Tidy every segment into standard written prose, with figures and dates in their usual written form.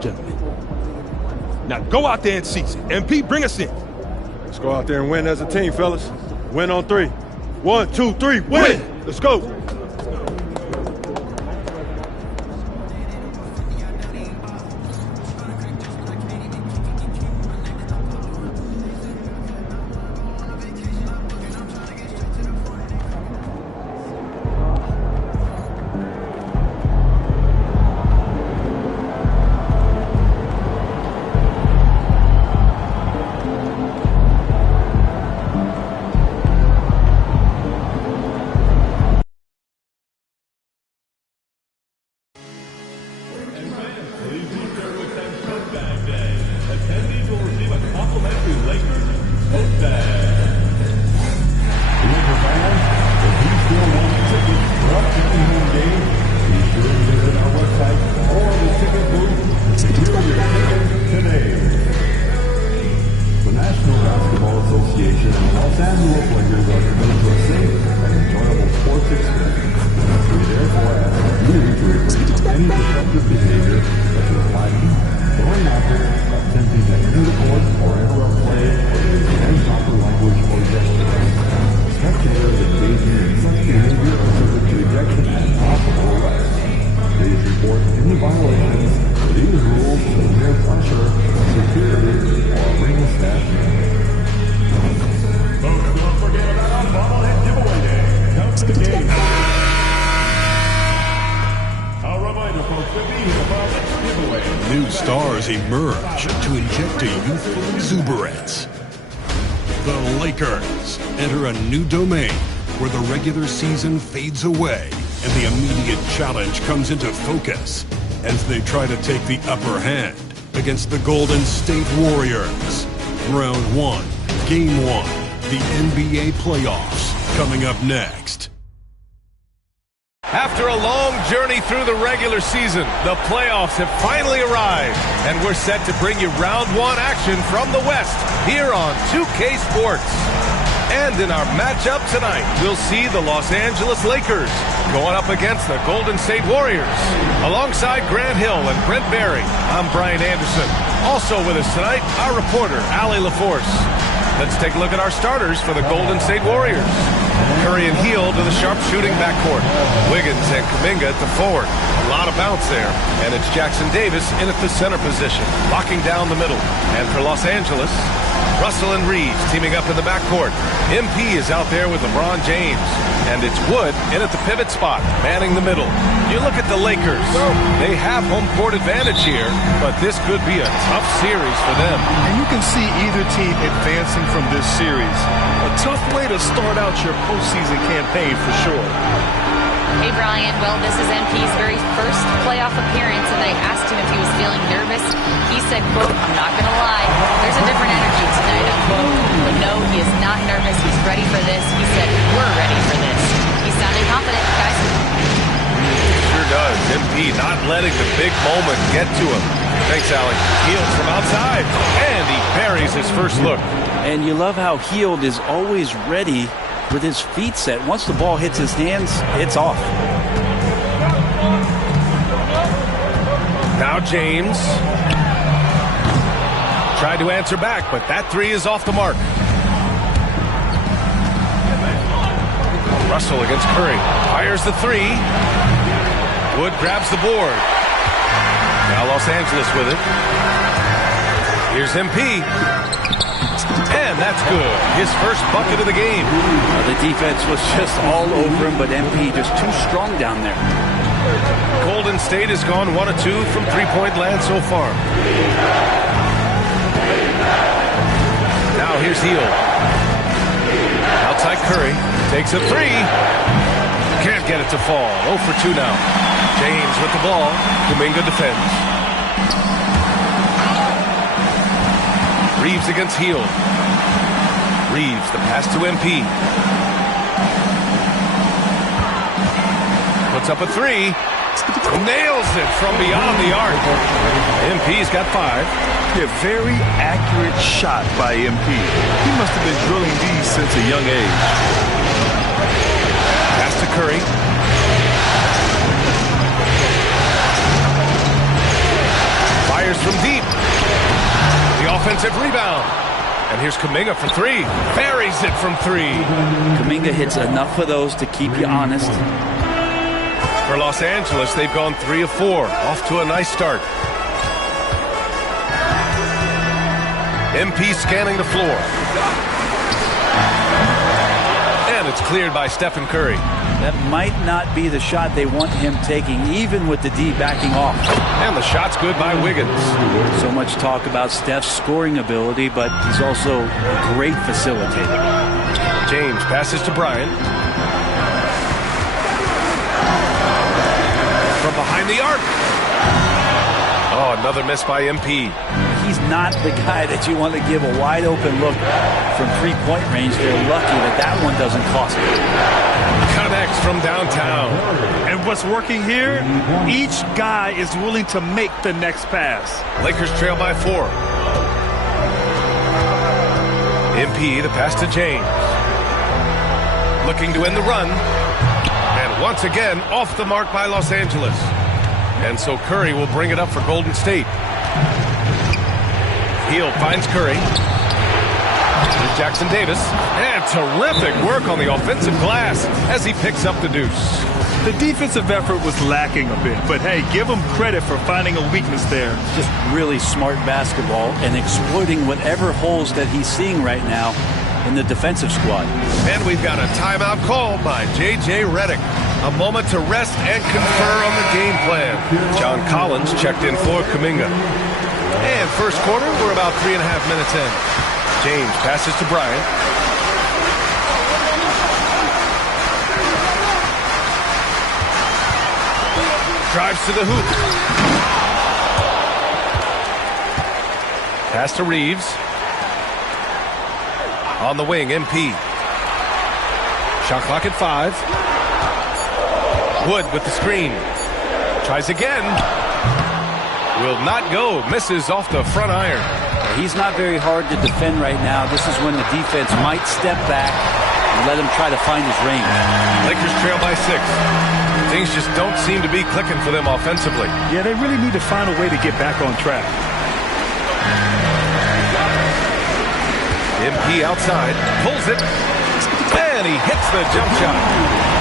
gentlemen. Now go out there and seize it. MP, bring us in. Let's go out there and win as a team, fellas. Win on 3. 1, 2, 3, win! Let's go. New stars emerge to inject a youthful exuberance. The Lakers enter a new domain where the regular season fades away and the immediate challenge comes into focus as they try to take the upper hand against the Golden State Warriors. Round 1, Game 1, the NBA playoffs coming up next. After a long journey through the regular season, the playoffs have finally arrived, and we're set to bring you round 1 action from the West here on 2K Sports. And in our matchup tonight, we'll see the Los Angeles Lakers going up against the Golden State Warriors. Alongside Grant Hill and Brent Berry, I'm Brian Anderson. Also with us tonight, our reporter, Allie LaForce. Let's take a look at our starters for the Golden State Warriors. Curry and Hield to the sharpshooting backcourt. Wiggins and Kuminga at the forward. A lot of bounce there. And it's Jackson Davis in at the center position, locking down the middle. And for Los Angeles, Russell and Reeves teaming up in the backcourt. MP is out there with LeBron James. And it's Wood in at the pivot spot, manning the middle. You look at the Lakers. They have home court advantage here, but this could be a tough series for them. And you can see either team advancing from this series. A tough way to start out your postseason campaign for sure. Hey, Brian. Well, this is MP's very first playoff appearance, and they asked him if he was feeling nervous. He said, quote, "I'm not going to lie, there's a different energy tonight," unquote. But no, he is not nervous. He's ready for this. He said, "We're ready for this." He sounded confident, guys. Sure does. MP not letting the big moment get to him. Thanks, Allie. Hield from outside, and he parries his first look. And you love how Hield is always ready with his feet set. Once the ball hits his hands, it's off. Now James. Tried to answer back, but that three is off the mark. Russell against Curry. Fires the three. Wood grabs the board. Now Los Angeles with it. Here's MP. And that's good. His first bucket of the game. The defense was just all over him, but MP just too strong down there. Golden State has gone 1 of 2 from three-point land so far. Now here's Hield. Outside Curry. Takes a three. Can't get it to fall. 0 for 2 now. James with the ball. Kuminga defends. Reeves against Hield. Reeves, the pass to MP. Puts up a three. Nails it from beyond the arc. MP's got 5. A very accurate shot by MP. He must have been drilling these since a young age. Pass to Curry. Fires fires from deep. The offensive rebound. And here's Kuminga for three. Buries it from three. Kuminga hits enough of those to keep you honest. For Los Angeles, they've gone 3 of 4. Off to a nice start. MP scanning the floor. And it's cleared by Stephen Curry. That might not be the shot they want him taking, even with the D backing off. And the shot's good by Wiggins. So much talk about Steph's scoring ability, but he's also a great facilitator. James passes to Bryant. From behind the arc. Oh, another miss by MP. He's not the guy that you want to give a wide open look from three-point range. They're lucky that that one doesn't cost them. Connects from downtown. And what's working here, each guy is willing to make the next pass. Lakers trail by 4. MP, the pass to James. Looking to end the run. And once again, off the mark by Los Angeles. And so Curry will bring it up for Golden State. Hield finds Curry. Here's Jackson Davis. And terrific work on the offensive glass as he picks up the deuce. The defensive effort was lacking a bit, but hey, give him credit for finding a weakness there. Just really smart basketball and exploiting whatever holes that he's seeing right now in the defensive squad. And we've got a timeout called by J.J. Redick. A moment to rest and confer on the game plan. John Collins checked in for Kuminga. And first quarter, we're about 3.5 minutes in. James passes to Bryant. Drives to the hoop. Pass to Reeves. On the wing, MP. Shot clock at 5. Wood with the screen. Tries again. Will not go. Misses off the front iron. He's not very hard to defend right now. This is when the defense might step back and let him try to find his range. Lakers trail by 6. Things just don't seem to be clicking for them offensively. Yeah, they really need to find a way to get back on track. MP outside. Pulls it. And he hits the jump shot.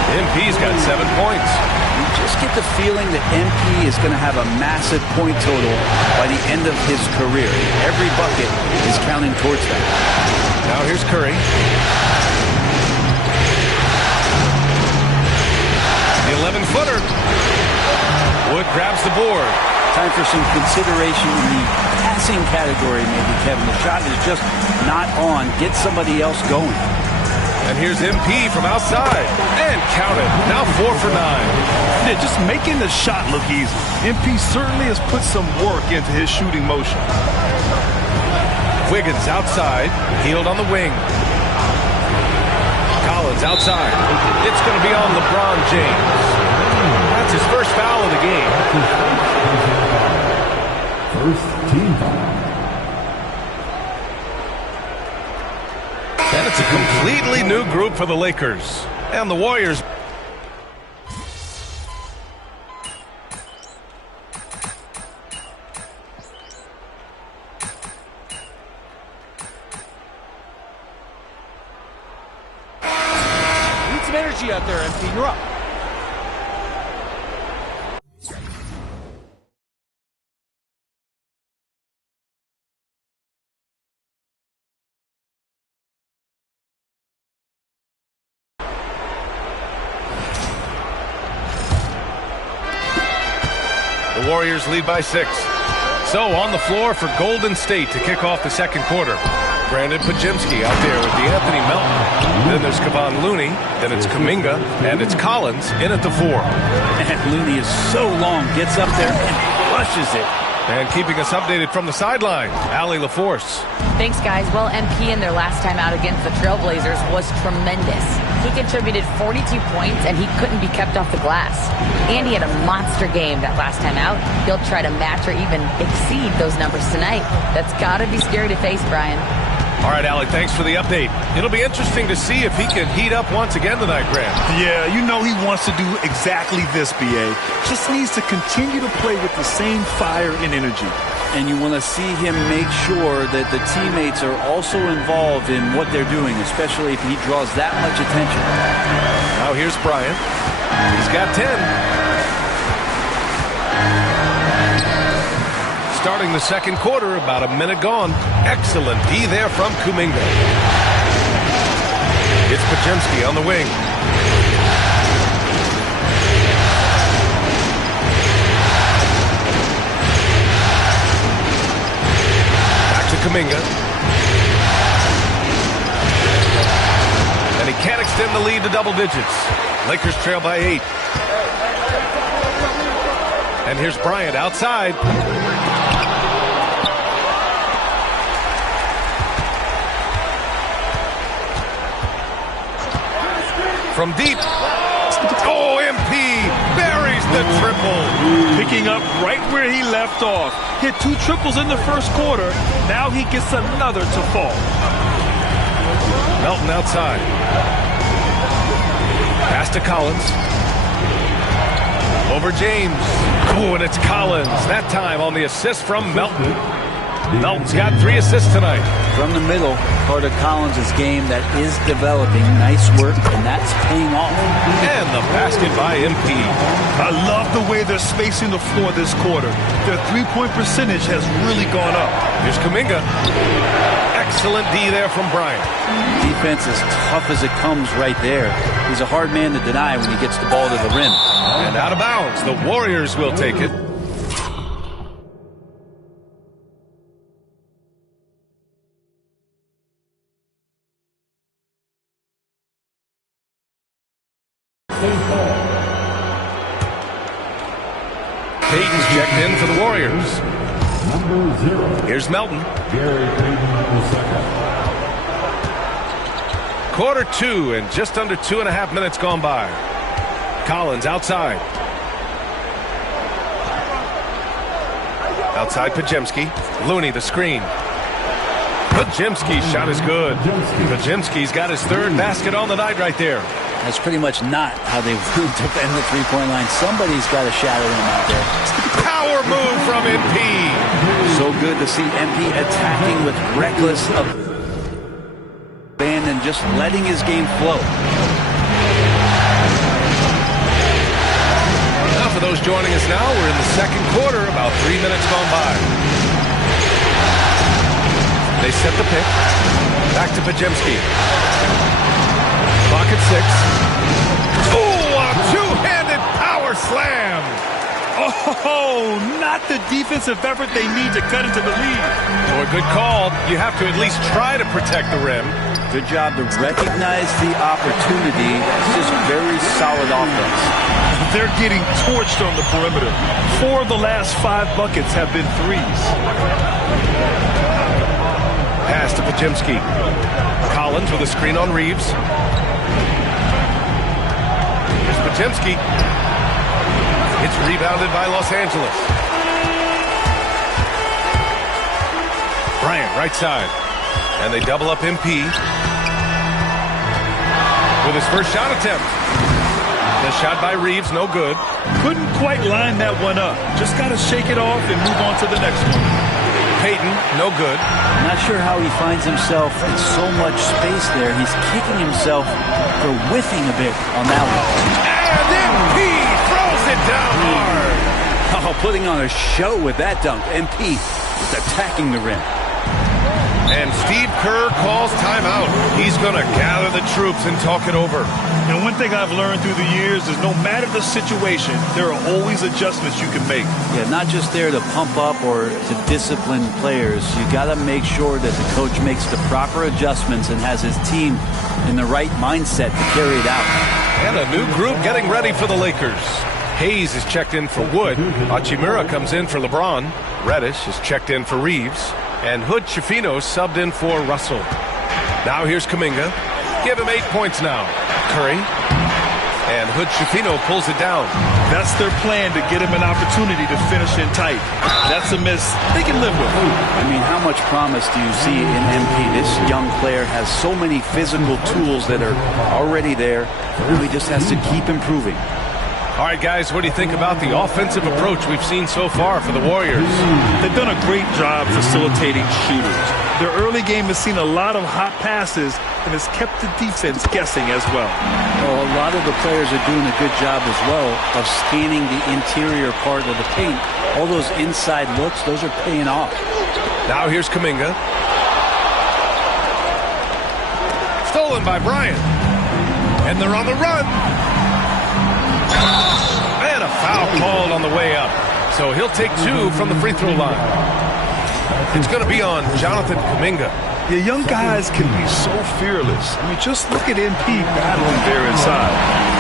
MP's got 7 points. You just get the feeling that MP is going to have a massive point total by the end of his career. Every bucket is counting towards that. Now here's Curry. The 11-footer. Wood grabs the board. Time for some consideration in the passing category, maybe, Kevin. The shot is just not on. Get somebody else going. And here's MP from outside. And count it. Now 4 for 9. Yeah, just making the shot look easy. MP certainly has put some work into his shooting motion. Wiggins outside. Hield on the wing. Collins outside. It's going to be on LeBron James. That's his first foul of the game. First team foul. And it's a completely new group for the Lakers. And the Warriors. Need some energy out there, MP. You're up. The Warriors lead by 6. So on the floor for Golden State to kick off the second quarter. Brandon Pajemski out there with DeAnthony Melton. Then there's Kevon Looney. Then it's Kuminga. And it's Collins in at the 4. And Looney is so long, gets up there and flushes it. And keeping us updated from the sideline, Allie LaForce. Thanks, guys. Well, MP in their last time out against the Trailblazers was tremendous. He contributed 42 points, and he couldn't be kept off the glass. And he had a monster game that last time out. He'll try to match or even exceed those numbers tonight. That's got to be scary to face, Brian. All right, Alec, thanks for the update. It'll be interesting to see if he can heat up once again tonight, Grant. Yeah, you know he wants to do exactly this, B.A. Just needs to continue to play with the same fire and energy. And you want to see him make sure that the teammates are also involved in what they're doing, especially if he draws that much attention. Now here's Bryant. He's got 10. Starting the second quarter, about a minute gone. Excellent D there from Kuminga. It's Podziemski on the wing. Back to Kuminga. And he can't extend the lead to double digits. Lakers trail by 8. And here's Bryant outside. From deep. Oh, MP buries the triple. Picking up right where he left off. Hit 2 triples in the first quarter. Now he gets another to fall. Melton outside. Pass to Collins. Over James. Oh, and it's Collins. That time on the assist from Melton. Melton's got 3 assists tonight. From the middle, part of Collins' game that is developing. Nice work, and that's paying off. And the basket by MP. I love the way they're spacing the floor this quarter. Their three-point percentage has really gone up. Here's Kuminga. Excellent D there from Bryant. Defense as tough as it comes right there. He's a hard man to deny when he gets the ball to the rim. And out of bounds. The Warriors will take it. Payton's checked in for the Warriors. Here's Melton. Quarter 2 and just under 2.5 minutes gone by. Collins outside. Outside Podziemski. Looney the screen. Podziemski's shot is good. Podziemski's got his 3rd basket on the night right there. That's pretty much not how they would defend the three-point line. Somebody's got to shadow him out there. Power move from MP. So good to see MP attacking with reckless abandon, just letting his game flow. Now for those joining us now, we're in the second quarter, about 3 minutes gone by. They set the pick. Back to Podziemski. Clock at 6. Oh, a two-handed power slam. Oh, not the defensive effort they need to cut into the lead. Oh, a good call. You have to at least try to protect the rim. Good job to recognize the opportunity. It's just very solid offense. They're getting torched on the perimeter. 4 of the last 5 buckets have been threes. Pass to Podziemski. Collins with a screen on Reeves. Here's Podziemski. It's rebounded by Los Angeles. Bryant, right side. And they double up MP. With his first shot attempt. The shot by Reeves, no good. Couldn't quite line that one up. Just got to shake it off and move on to the next one. Payton, no good. Not sure how he finds himself in so much space there. He's kicking himself for whiffing a bit on that one. And MP throws it down hard. Oh, putting on a show with that dunk. MP attacking the rim. And Steve Kerr calls timeout. He's going to gather the troops and talk it over. And one thing I've learned through the years is no matter the situation, there are always adjustments you can make. Yeah, not just there to pump up or to discipline players. You got to make sure that the coach makes the proper adjustments and has his team in the right mindset to carry it out. And a new group getting ready for the Lakers. Hayes is checked in for Wood. Hachimura comes in for LeBron. Reddish is checked in for Reeves. And Hood Schifino subbed in for Russell. Now here's Kuminga. Give him 8 points now. Curry. And Hood-Schifino pulls it down. That's their plan, to get him an opportunity to finish in tight. That's a miss they can live with. I mean, how much promise do you see in MP? This young player has so many physical tools that are already there, and he just has to keep improving. All right, guys, what do you think about the offensive approach we've seen so far for the Warriors? They've done a great job facilitating shooters. Their early game has seen a lot of hot passes and has kept the defense guessing as well. Well, a lot of the players are doing a good job as well of scanning the interior part of the paint. All those inside looks, those are paying off. Now here's Kuminga. Stolen by Bryant. And they're on the run. And a foul called on the way up. So he'll take 2 from the free throw line. It's going to be on Jonathan Kuminga. Yeah, young guys can be so fearless. I mean, just look at MP battling there inside.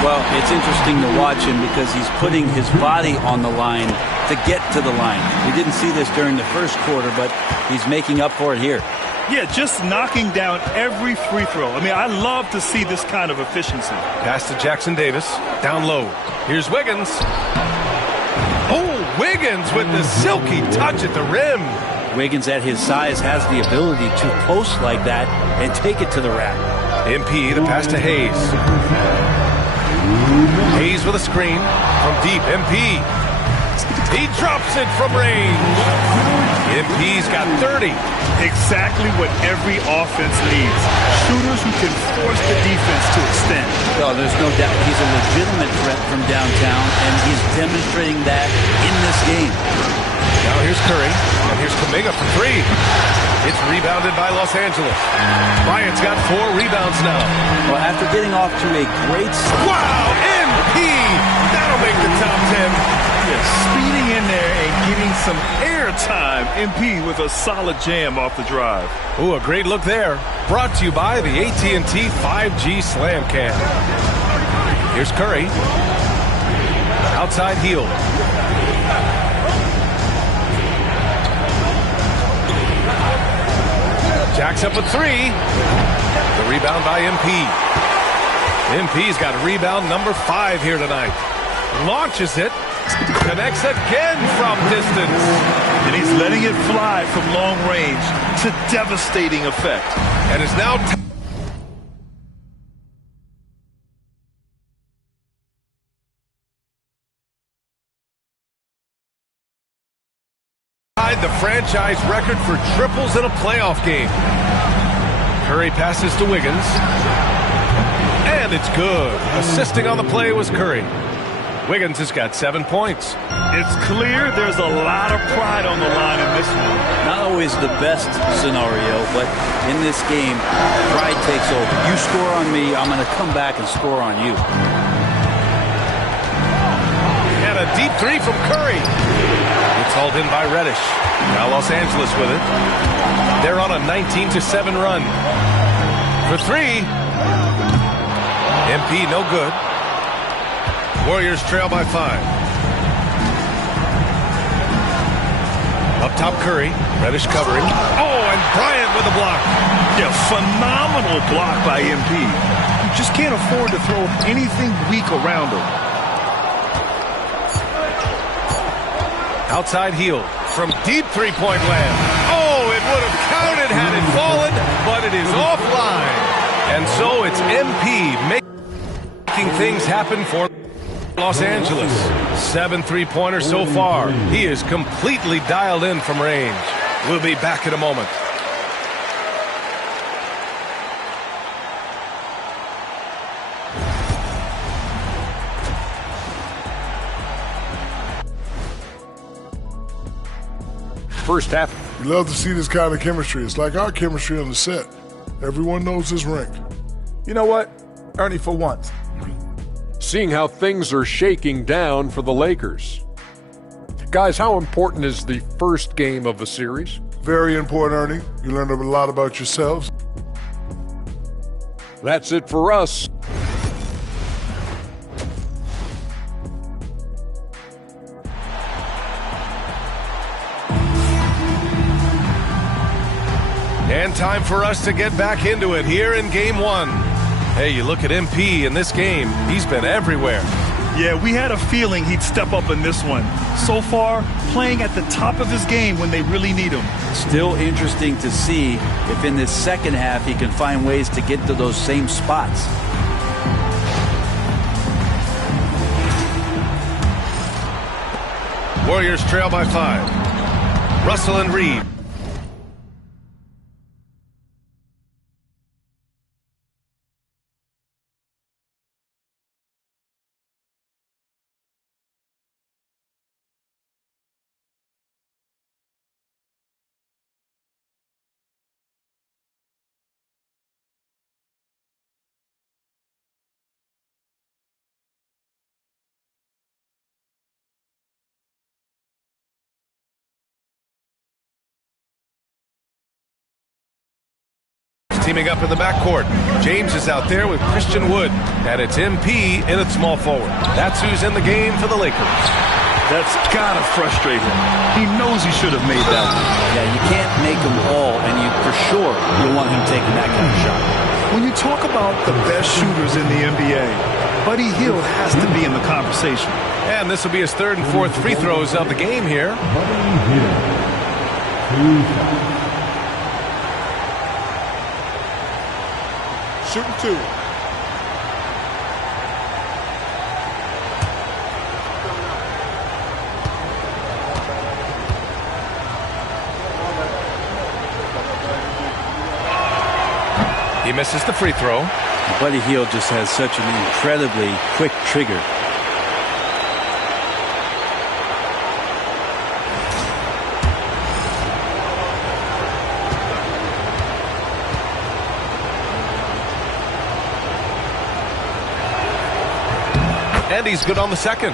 Well, it's interesting to watch him because he's putting his body on the line to get to the line. We didn't see this during the first quarter, but he's making up for it here. Yeah, just knocking down every free throw. I mean, I love to see this kind of efficiency. Pass to Jackson Davis. Down low. Here's Wiggins. Oh, Wiggins with the silky touch at the rim. Wiggins at his size has the ability to post like that and take it to the rack. MP, the pass to Hayes. Hayes with a screen from deep. MP. He drops it from range. MP's got 30. Exactly what every offense needs. Shooters who can force the defense to extend. Well, there's no doubt he's a legitimate threat from downtown, and he's demonstrating that in this game. Now here's Curry, and here's Kuminga for 3. It's rebounded by Los Angeles. Bryant's got 4 rebounds now. Well, after getting off to a great start. Wow, MP! That'll make the top 10. Yeah, speeding in there and getting some air time. MP with a solid jam off the drive. Ooh, a great look there. Brought to you by the AT&T 5G Slam Cam. Here's Curry. Outside heel. Jacks up with 3. The rebound by MP. MP's got rebound number 5 here tonight. Launches it. Connects again from distance. And he's letting it fly from long range to devastating effect. And is now the franchise record for triples in a playoff game. Curry passes to Wiggins. And it's good. Assisting on the play was Curry. Wiggins has got 7 points. It's clear there's a lot of pride on the line in this one. Not always the best scenario, but in this game, pride takes over. You score on me, I'm going to come back and score on you. And a deep 3 from Curry. It's hauled in by Reddish. Now Los Angeles with it. They're on a 19-7 run. For 3. MP no good. Warriors trail by 5. Up top Curry. Reddish covering. Oh, and Bryant with a block. Yeah, phenomenal block by MP. You just can't afford to throw anything weak around him. Outside heel from deep three-point land. Oh, it would have counted had it fallen, but it is offline. And so it's MP making things happen for Los Angeles. 7 3-pointers so far. He is completely dialed in from range. We'll be back in a moment. First half. You love to see this kind of chemistry. It's like our chemistry on the set. Everyone knows this rink. You know what, Ernie, for once. Seeing how things are shaking down for the Lakers. Guys, how important is the first game of the series? Very important, Ernie. You learned a lot about yourselves. That's it for us. And time for us to get back into it here in Game 1. Hey, you look at MP in this game, he's been everywhere. Yeah, we had a feeling he'd step up in this one. So far, playing at the top of his game when they really need him. Still interesting to see if in this second half he can find ways to get to those same spots. Warriors trail by 5. Russell and Reed. Teaming up in the backcourt. James is out there with Christian Wood. And it's MP in at small forward. That's who's in the game for the Lakers. That's gotta frustrate him. He knows he should have made that one. Yeah, you can't make them all, and for sure you want him taking that kind of shot. When you talk about the best shooters in the NBA, Buddy Hield has to be in the conversation. And this will be his third and fourth free throws of the game here. Shooting 2. He misses the free throw. Buddy Hield just has such an incredibly quick trigger. And he's good on the second.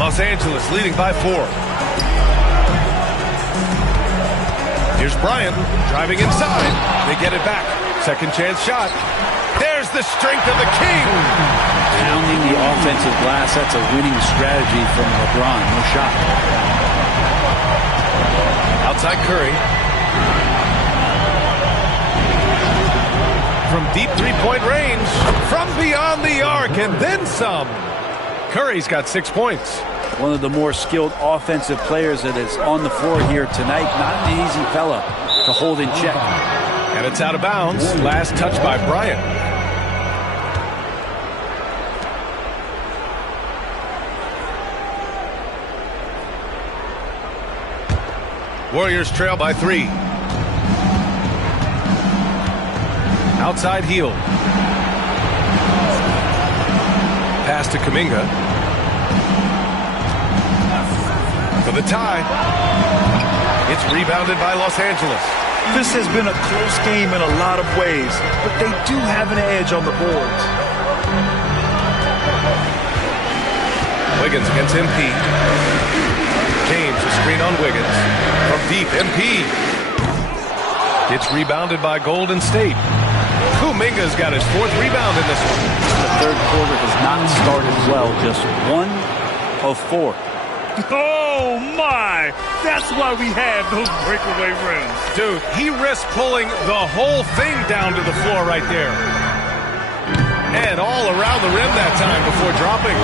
Los Angeles leading by 4. Here's Bryant driving inside. They get it back. Second chance shot. There's the strength of the King. Pounding the offensive glass, that's a winning strategy from LeBron. No shot. Outside Curry. From deep three-point range, from beyond the arc, and then some. Curry's got 6 points. One of the more skilled offensive players that is on the floor here tonight. Not an easy fella to hold in check. And it's out of bounds. Last touch by Bryant. Warriors trail by 3. Outside Hield. Pass to Kuminga. For the tie. It's rebounded by Los Angeles. This has been a close game in a lot of ways, but they do have an edge on the boards. Wiggins against MP. James, a screen on Wiggins. From deep, MP. It's rebounded by Golden State. Kuminga's got his 4th rebound in this one. The third quarter has not started well. Just 1 of 4. Oh, my! That's why we have those breakaway rims. Dude, he risked pulling the whole thing down to the floor right there. And all around the rim that time before dropping.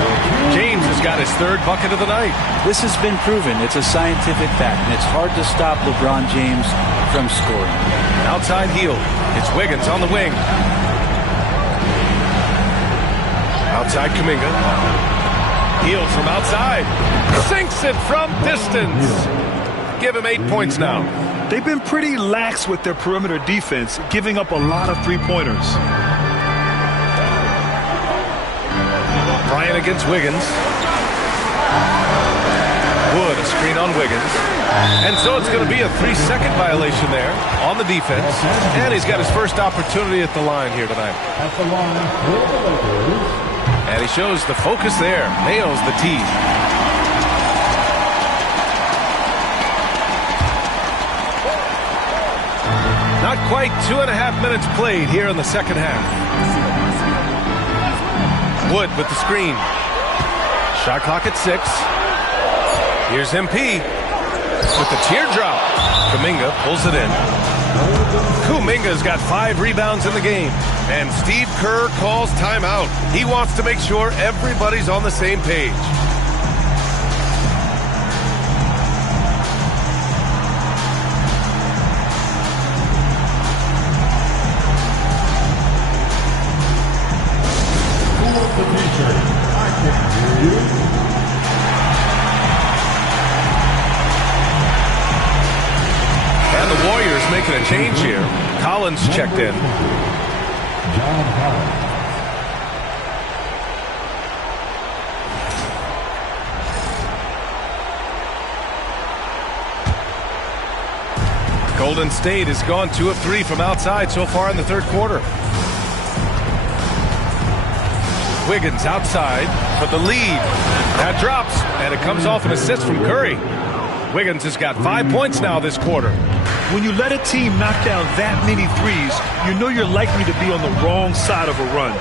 James has got his 3rd bucket of the night. This has been proven. It's a scientific fact, and it's hard to stop LeBron James from scoring. Outside Hield. It's Wiggins on the wing. Outside Kuminga. Hield from outside. Sinks it from distance. Give him 8 points now. They've been pretty lax with their perimeter defense, giving up a lot of three-pointers. Bryant against Wiggins. Wood, a screen on Wiggins. And so it's going to be a 3-second violation there on the defense. And he's got his first opportunity at the line here tonight. And he shows the focus there. Nails the tee. Not quite 2.5 minutes played here in the second half. Wood with the screen. Shot clock at 6. Here's MP with the teardrop. Kuminga pulls it in. Kuminga's got 5 rebounds in the game. And Steve Kerr calls timeout. He wants to make sure everybody's on the same page. And the Warriors making a change here. Collins checked in. Golden State has gone 2 of 3 from outside so far in the third quarter. Wiggins outside for the lead. That drops, and it comes off an assist from Curry. Wiggins has got 5 points now this quarter. When you let a team knock down that many threes, you know you're likely to be on the wrong side of a run.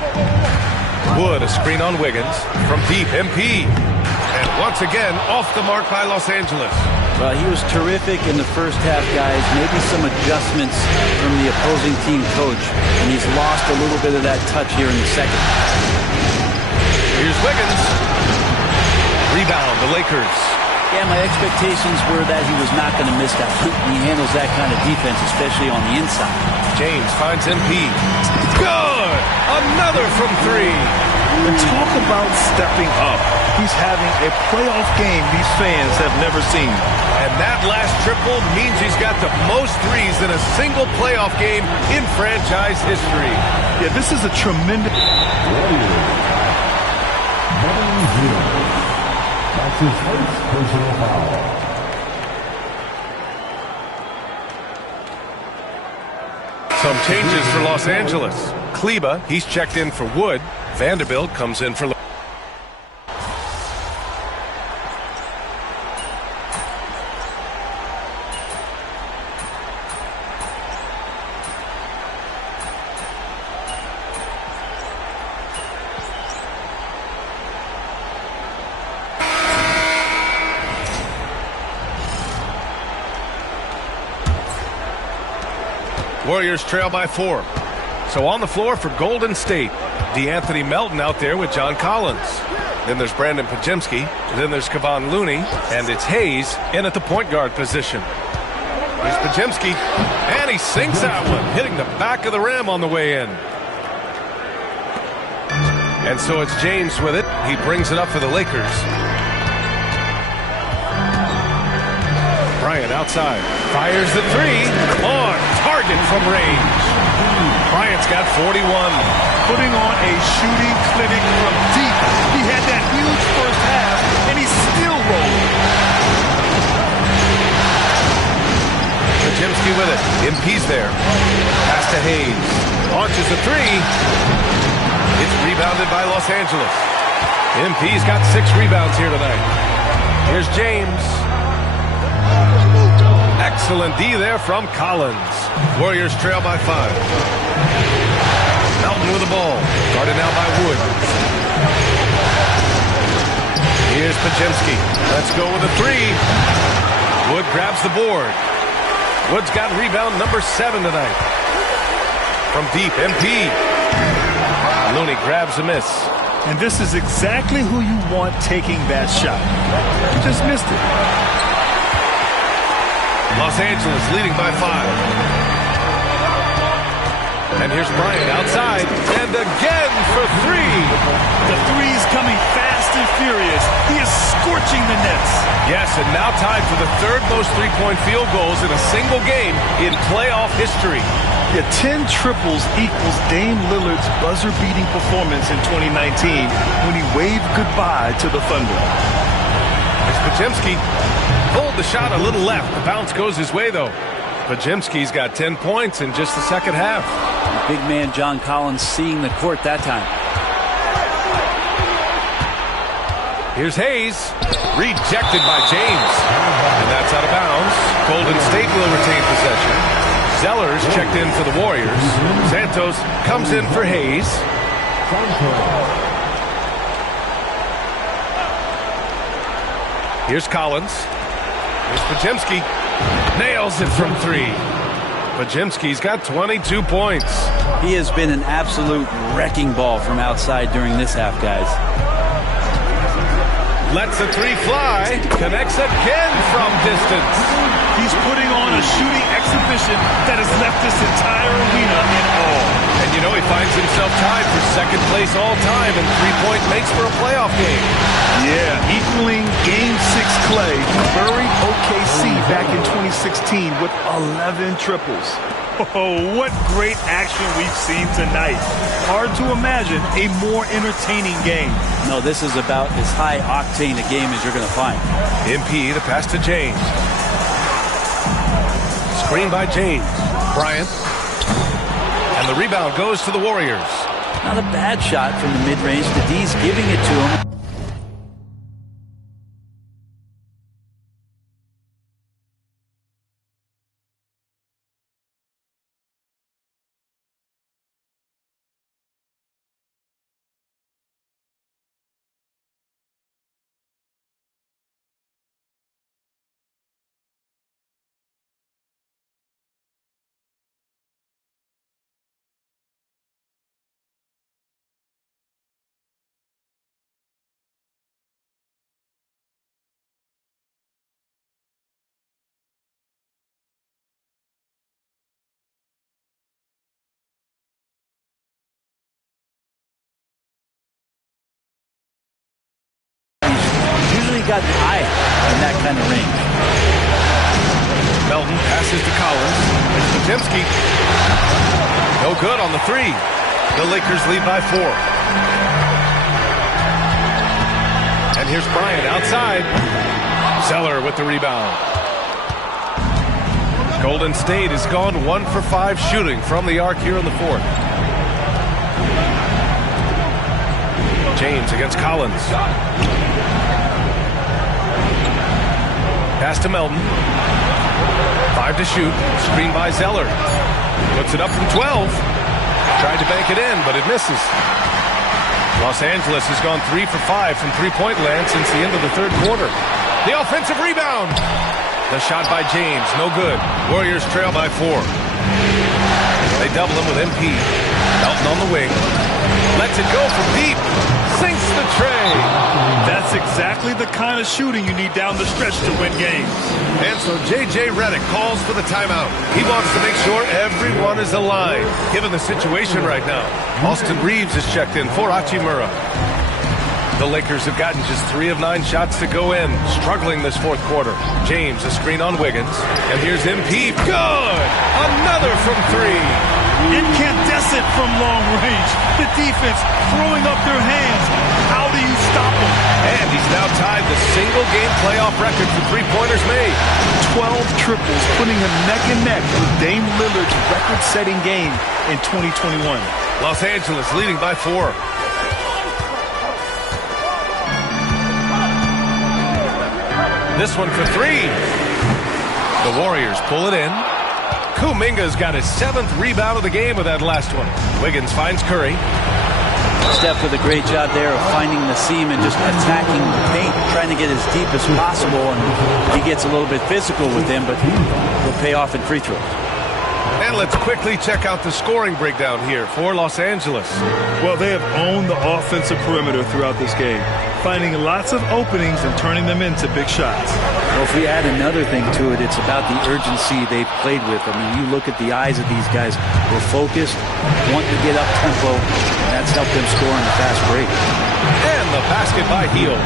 Wood, a screen on Wiggins from deep. MP. And once again, off the mark by Los Angeles. Well, he was terrific in the first half, guys. Maybe some adjustments from the opposing team coach, and he's lost a little bit of that touch here in the second. Here's Wiggins. Rebound, the Lakers. Yeah, my expectations were that he was not going to miss that. He handles that kind of defense, especially on the inside. James finds MP. Good! Another from 3. And talk about stepping up. He's having a playoff game these fans have never seen. And that last triple means he's got the most threes in a single playoff game in franchise history. Yeah, this is a tremendous... That's his first personal foul. Some changes for Los Angeles. Kleba, he's checked in for Wood. Vanderbilt comes in for... Warriors trail by 4. So on the floor for Golden State, DeAnthony Melton out there with John Collins. Then there's Brandon Podziemski. Then there's Kevon Looney. And it's Hayes in at the point guard position. Here's Podziemski. And he sinks that one, hitting the back of the rim on the way in. And so it's James with it. He brings it up for the Lakers. Bryant outside. Fires the 3. On target from range. Bryant's got 41. Putting on a shooting clinic from deep. He had that huge first half, and he's still rolling. Podziemski with it. MP's there. Pass to Hayes. Launches a 3. It's rebounded by Los Angeles. MP's got 6 rebounds here tonight. Here's James. Excellent D there from Collins. Warriors trail by 5. Melton with the ball. Guarded now by Wood. Here's Podziemski. Let's go with a 3. Wood grabs the board. Wood's got rebound number 7 tonight. From deep, MP. Looney grabs a miss. And this is exactly who you want taking that shot. He just missed it. Los Angeles leading by 5. And here's Bryant outside. And again for 3. The three's coming fast and furious. He is scorching the nets. Yes, and now tied for the 3rd most three-point field goals in a single game in playoff history. Yeah, 10 triples equals Dame Lillard's buzzer-beating performance in 2019 when he waved goodbye to the Thunder. There's Podziemski. Pulled the shot a little left. The bounce goes his way, though. Podziemski's got 10 points in just the second half. Big man John Collins seeing the court that time. Here's Hayes. Rejected by James. And that's out of bounds. Golden State will retain possession. Zeller's checked in for the Warriors. Santos comes in for Hayes. Here's Collins. Here's Podziemski. Nails it from 3. Podziemski's got 22 points. He has been an absolute wrecking ball from outside during this half, guys. Lets the three fly. Connects again from distance. He's putting on a shooting exhibition that has left this entire arena in awe. And you know he finds himself tied for second place all time in three-point makes for a playoff game. Yeah, equaling Game 6 Clay, who buried OKC back in 2016 with 11 triples. Oh, what great action we've seen tonight. Hard to imagine a more entertaining game. No, this is about as high-octane a game as you're going to find. MP, the pass to James. Screen by James. Bryant. And the rebound goes to the Warriors. Not a bad shot from the mid-range. The D's giving it to him. Got an eye in that kind of range. Melton passes to Collins. It's Podziemski. No good on the three. The Lakers lead by 4. And here's Bryant outside. Zeller with the rebound. Golden State has gone 1 for 5 shooting from the arc here in the 4th. James against Collins. Pass to Melton. 5 to shoot. Screen by Zeller. Puts it up from 12. Tried to bank it in, but it misses. Los Angeles has gone 3 for 5 from three-point land since the end of the 3rd quarter. The offensive rebound. The shot by James. No good. Warriors trail by 4. They double him with MP. Melton on the wing. Lets it go from deep. Sinks the tray. That's exactly the kind of shooting you need down the stretch to win games. And so J.J. Redick calls for the timeout. He wants to make sure everyone is aligned, given the situation right now. Austin Reeves is checked in for Hachimura. The Lakers have gotten just 3 of 9 shots to go in, struggling this 4th quarter. James, a screen on Wiggins. And here's MP. Good! Another from 3. Incandescent from long range. The defense throwing up their hands. How do you stop him? And he's now tied the single-game playoff record for three-pointers made. 12 triples, putting him neck and neck with Dame Lillard's record-setting game in 2021. Los Angeles leading by 4. This one for 3. The Warriors pull it in. Kuminga's got his 7th rebound of the game with that last one. Wiggins finds Curry. Steph with a great job there of finding the seam and just attacking the paint, trying to get as deep as possible, and he gets a little bit physical with him, but he'll pay off in free throws. And let's quickly check out the scoring breakdown here for Los Angeles. Well, they have owned the offensive perimeter throughout this game, finding lots of openings and turning them into big shots. Well, if we add another thing to it, it's about the urgency they've played with. I mean, you look at the eyes of these guys. They're focused, wanting to get up tempo, and that's helped them score in the fast break. And the basket by Hield.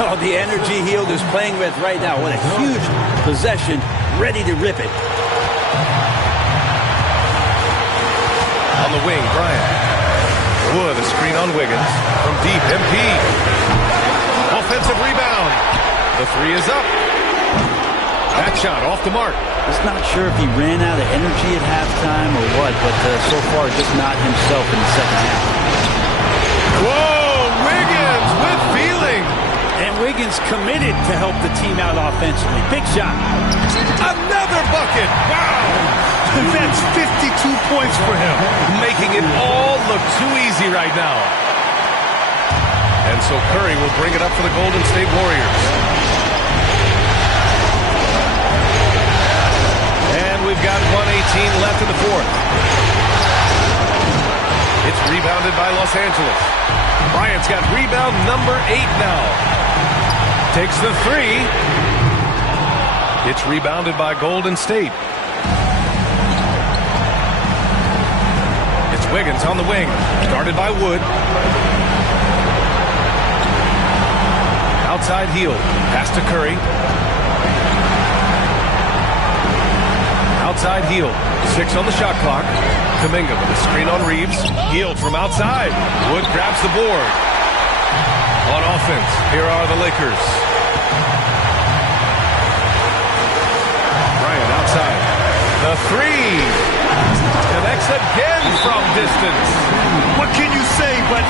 Oh, the energy Hield is playing with right now. What a huge possession, ready to rip it. On the wing, Bryant. Wood, a screen on Wiggins. From deep, MP. Offensive rebound. The 3 is up. That shot off the mark. Just not sure if he ran out of energy at halftime or what, but so far just not himself in the second half. Whoa, Wiggins with feeling. And Wiggins committed to help the team out offensively. Big shot. Another bucket. Wow. That's 52 points for him. Making it all look too easy right now. And so Curry will bring it up for the Golden State Warriors. And we've got 118 rebounded by Los Angeles. Bryant's got rebound number 8 now. Takes the 3. It's rebounded by Golden State. It's Wiggins on the wing. Guarded by Wood. Outside heel. Pass to Curry. Outside heel. 6 on the shot clock. Kuminga with a screen on Reeves. Healed from outside. Wood grabs the board. On offense, here are the Lakers. Bryant outside. The 3. Connects again from distance. What can you say, but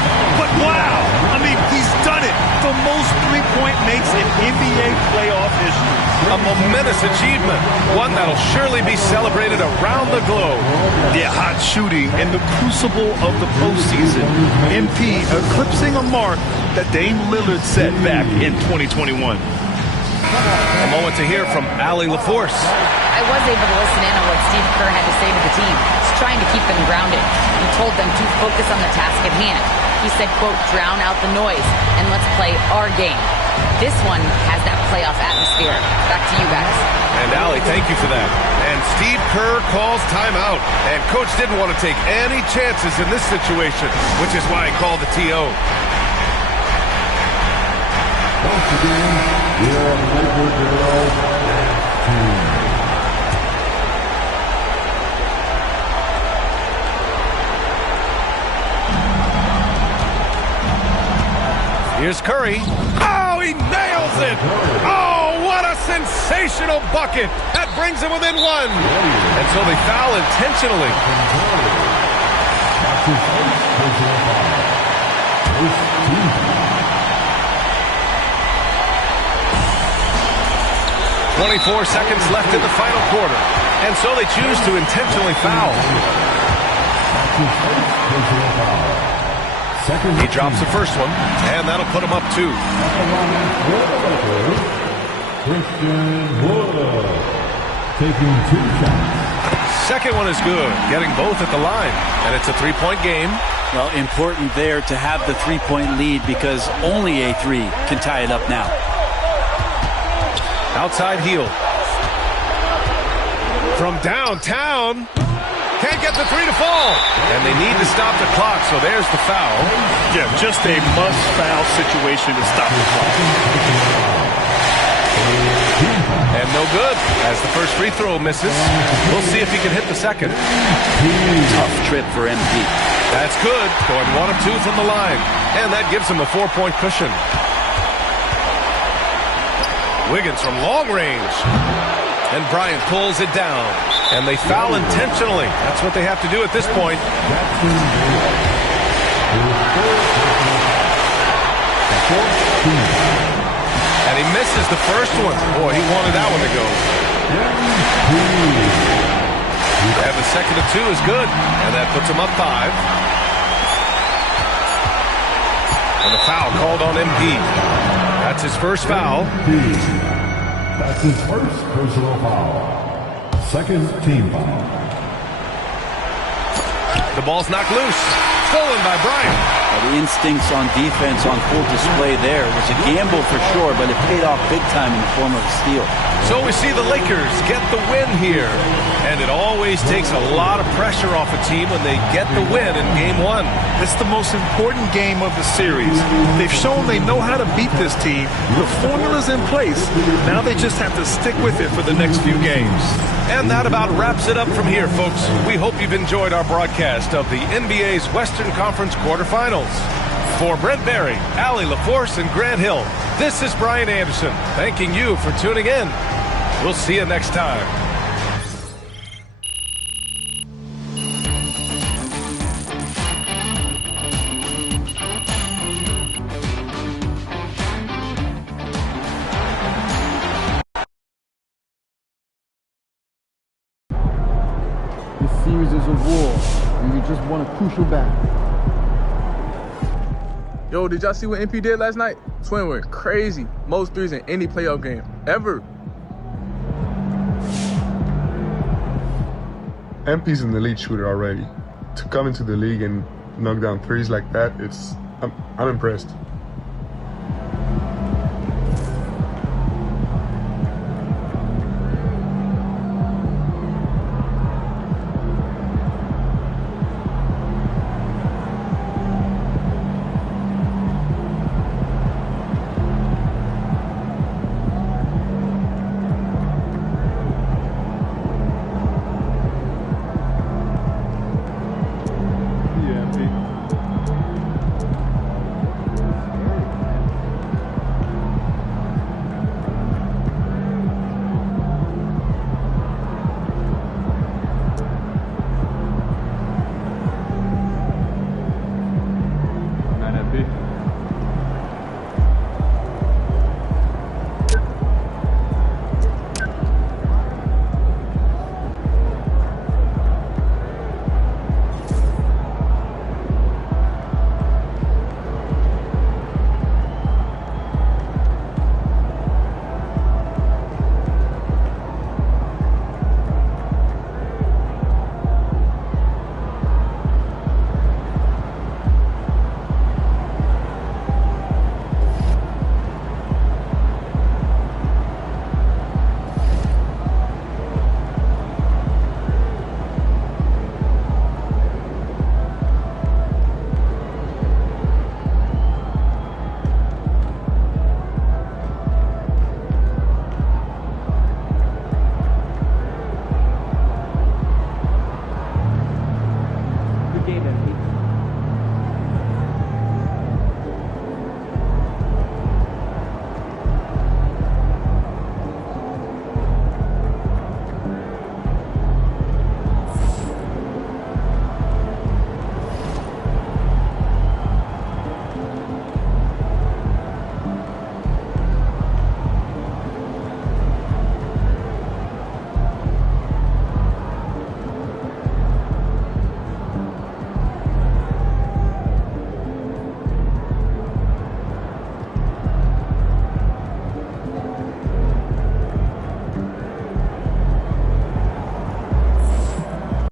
wow. I mean, he's done it. The most three-point makes in NBA playoff history. A momentous achievement. One that'll surely be celebrated around the globe. Yeah, hot shooting in the crucible of the postseason. MP eclipsing a mark that Dame Lillard set back in 2021. A moment to hear from Allie LaForce. I was able to listen in on what Steve Kerr had to say to the team. He's trying to keep them grounded. He told them to focus on the task at hand. He said, quote, drown out the noise and let's play our game. This one has that playoff atmosphere. Back to you guys. And Allie, thank you for that. And Steve Kerr calls timeout. And Coach didn't want to take any chances in this situation, which is why he called the TO. Once again, your Laker girls team. Here's Curry. Oh, he nails it! Oh, what a sensational bucket! That brings him within 1. And so they foul intentionally. 24 seconds left in the final quarter. And so they choose to intentionally foul. He drops the first one, and that'll put him up 2. Christian Wood taking 2 shots. Second one is good, getting both at the line, and it's a 3-point game. Well, important there to have the 3-point lead because only a 3 can tie it up now. Outside heel. From downtown. Can't get the 3 to fall. And they need to stop the clock, so there's the foul. Yeah, just a must-foul situation to stop the clock. And no good, as the first free throw misses. We'll see if he can hit the second. Tough trip for MP. That's good, going 1 of 2 from the line. And that gives him a 4-point cushion. Wiggins from long range. And Bryant pulls it down. And they foul intentionally. That's what they have to do at this point. And he misses the first one. Boy, he wanted that one to go. And the second of 2 is good. And that puts him up 5. And the foul called on MP. That's his first foul. That's his first personal foul. Second team foul. The ball's knocked loose. Stolen by Bryant. The instincts on defense on full display there. It was a gamble for sure, but it paid off big time in the form of a steal. So we see the Lakers get the win here. And it always takes a lot of pressure off a team when they get the win in Game 1. It's the most important game of the series. They've shown they know how to beat this team. The formula's in place. Now they just have to stick with it for the next few games. And that about wraps it up from here, folks. We hope you've enjoyed our broadcast of the NBA's Western Conference quarterfinals. For Brent Barry, Allie LaForce, and Grant Hill, this is Brian Anderson, thanking you for tuning in. We'll see you next time. This series is a war, and you just won a crucial battle. Yo, did y'all see what MP did last night? Twin went crazy. Most threes in any playoff game, ever. MP's an elite shooter already. To come into the league and knock down threes like that, I'm impressed.